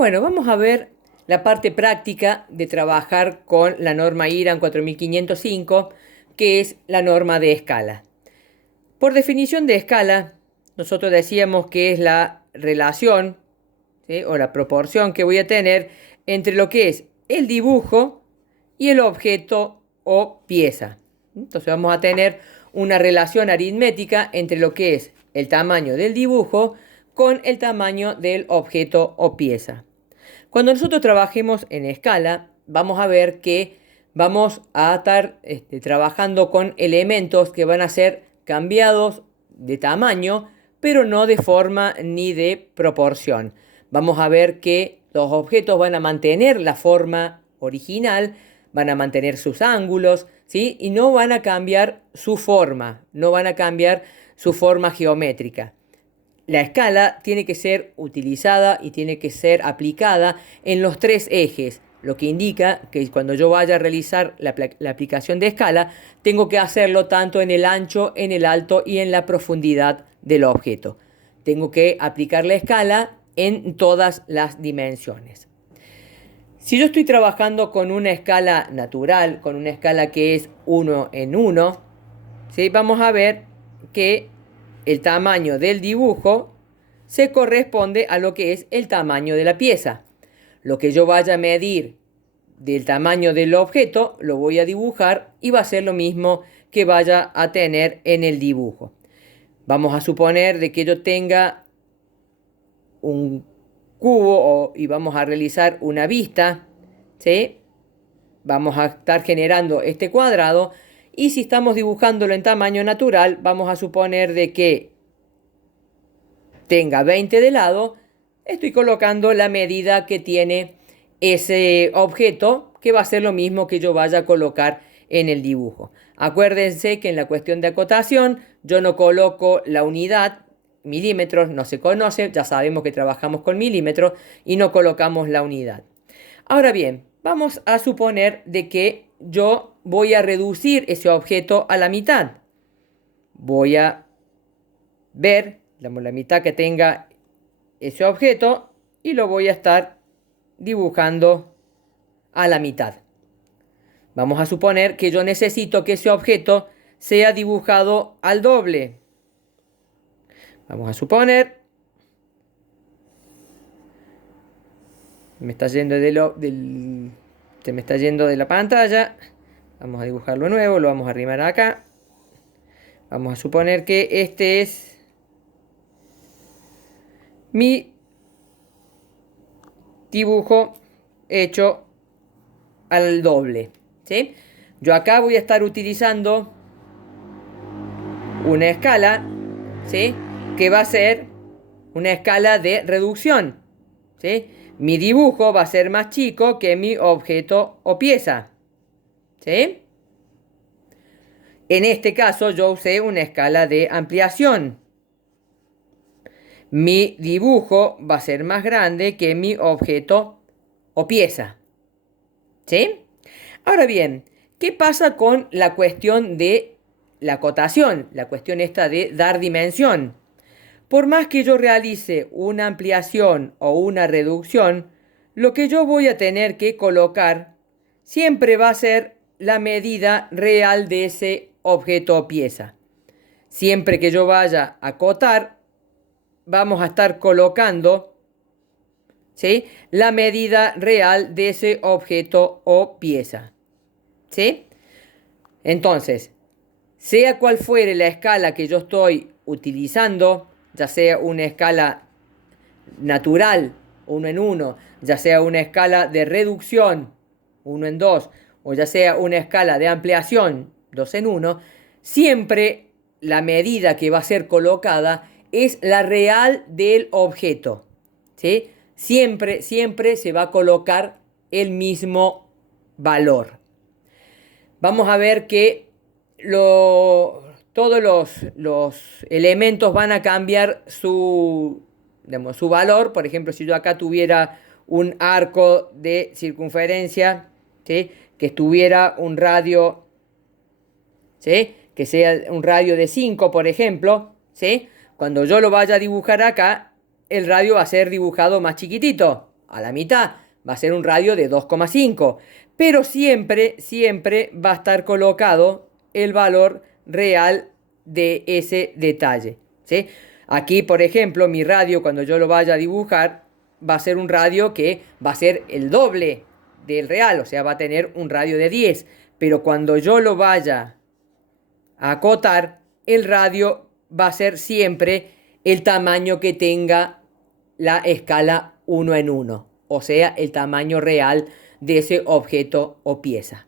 Bueno, vamos a ver la parte práctica de trabajar con la norma IRAN 4505, que es la norma de escala. Por definición de escala, nosotros decíamos que es la relación, ¿sí?, o la proporción que voy a tener entre lo que es el dibujo y el objeto o pieza. Entonces vamos a tener una relación aritmética entre lo que es el tamaño del dibujo con el tamaño del objeto o pieza. Cuando nosotros trabajemos en escala, vamos a ver que vamos a estar trabajando con elementos que van a ser cambiados de tamaño, pero no de forma ni de proporción. Vamos a ver que los objetos van a mantener la forma original, van a mantener sus ángulos, ¿sí? Y no van a cambiar su forma, no van a cambiar su forma geométrica. La escala tiene que ser utilizada y tiene que ser aplicada en los tres ejes, lo que indica que cuando yo vaya a realizar la aplicación de escala, tengo que hacerlo tanto en el ancho, en el alto y en la profundidad del objeto. Tengo que aplicar la escala en todas las dimensiones. Si yo estoy trabajando con una escala natural, con una escala que es 1 en 1, ¿sí?, vamos a ver que el tamaño del dibujo se corresponde a lo que es el tamaño de la pieza. Lo que yo vaya a medir del tamaño del objeto lo voy a dibujar y va a ser lo mismo que vaya a tener en el dibujo. Vamos a suponer de que yo tenga un cubo y vamos a realizar una vista, ¿sí? Vamos a estar generando este cuadrado y si estamos dibujándolo en tamaño natural, vamos a suponer de que tenga 20 de lado, estoy colocando la medida que tiene ese objeto, que va a ser lo mismo que yo vaya a colocar en el dibujo. Acuérdense que en la cuestión de acotación yo no coloco la unidad, milímetros no se conoce, ya sabemos que trabajamos con milímetros y no colocamos la unidad. Ahora bien, vamos a suponer de que yo voy a reducir ese objeto a la mitad. Voy a ver la mitad que tenga ese objeto y lo voy a estar dibujando a la mitad. Vamos a suponer que yo necesito que ese objeto sea dibujado al doble. Vamos a suponer, se me está yendo de la pantalla. Vamos a dibujarlo de nuevo, lo vamos a arrimar acá. Vamos a suponer que este es mi dibujo hecho al doble, ¿sí? Yo acá voy a estar utilizando una escala, ¿sí?, que va a ser una escala de reducción, ¿sí? Mi dibujo va a ser más chico que mi objeto o pieza, ¿sí? En este caso yo usé una escala de ampliación. Mi dibujo va a ser más grande que mi objeto o pieza, ¿sí? Ahora bien, ¿qué pasa con la cuestión de la acotación? La cuestión esta de dar dimensión. Por más que yo realice una ampliación o una reducción, lo que yo voy a tener que colocar siempre va a ser la medida real de ese objeto o pieza. Siempre que yo vaya a acotar, vamos a estar colocando, ¿sí?, la medida real de ese objeto o pieza, ¿sí? Entonces, sea cual fuere la escala que yo estoy utilizando, ya sea una escala natural, 1 en 1, ya sea una escala de reducción, 1 en 2, o ya sea una escala de ampliación, 2 en 1, siempre la medida que va a ser colocada es la real del objeto, ¿sí? Siempre se va a colocar el mismo valor. Vamos a ver que todos los elementos van a cambiar su valor. Por ejemplo, si yo acá tuviera un arco de circunferencia, ¿sí?, que tuviera un radio, ¿sí?, que sea un radio de 5, por ejemplo, ¿sí?, cuando yo lo vaya a dibujar acá, el radio va a ser dibujado más chiquitito. a la mitad, va a ser un radio de 2,5. Pero siempre va a estar colocado el valor real de ese detalle, ¿sí? Aquí, por ejemplo, mi radio, cuando yo lo vaya a dibujar, va a ser un radio que va a ser el doble del real, o sea, va a tener un radio de 10. Pero cuando yo lo vaya a acotar, el radio va a ser siempre el tamaño que tenga la escala 1 en 1, o sea, el tamaño real de ese objeto o pieza.